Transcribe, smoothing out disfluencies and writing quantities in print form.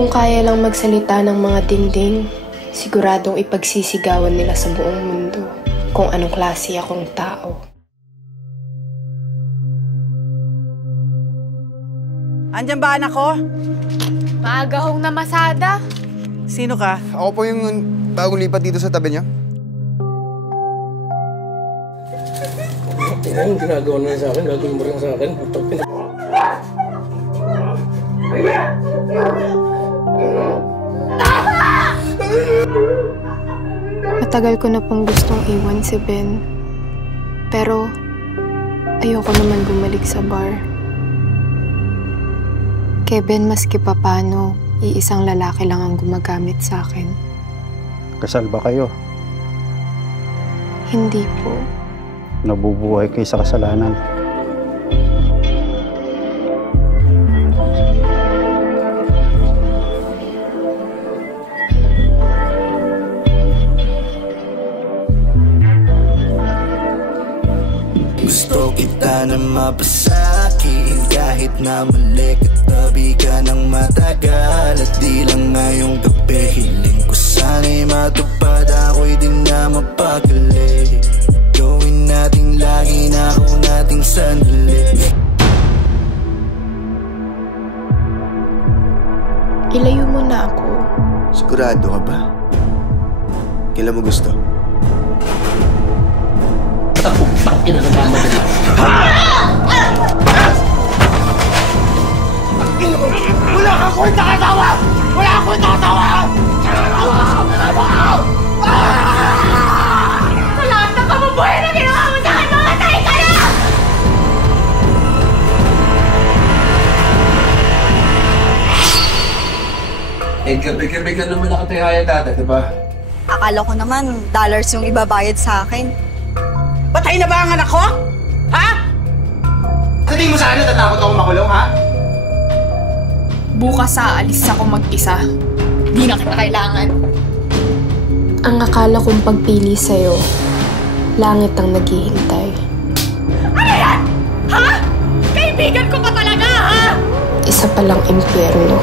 Kung kaya lang magsalita ng mga dingding, siguradong ipagsisigawan nila sa buong mundo kung anong klase akong tao. Andyan ba anak ko? Maaga hong namasada. Sino ka? Ako po yung bagong lipat dito sa tabi niya. Tingnan yung ginagawa na sa akin, gagawin mo rin sa akin. Matagal ko na pong gustong iwan si Ben. Pero ayoko naman bumalik sa bar. Kay Ben, maski papano, iisang lalaki lang ang gumagamit sa akin. Kasal ba kayo? Hindi po. Nabubuhay kayo sa kasalanan. Gusto kita na mapasakin kahit na mali katabi ka ng matagal. At di lang ngayong gabi, hiling ko sana'y matupad, ako'y di na mapakali. Gawin nating lagi na ako nating sandali. Ilayo mo na ako. Sigurado ka ba? Kailan mo gusto? Wala kang kwenta katawa! Wala kang kwenta katawa! Sa lahat ng kababuhay na ginawa mo sa akin, mamatay ka na! Eh, gabi-gabi ka naman nakatihaya dati, diba? Akala ko naman, dollars yung ibabayad sa akin. Patay na ba ang anak ko? Ha? Sa tingin mo sa akin, tatakot ako makulong, ha? Bukas aalis ako mag-isa. Di na kita kailangan. Ang akala kong pagpili sa'yo, langit ang naghihintay. Ano yan? Ha? Kaibigan ko pa talaga, ha? Isa palang impyerno.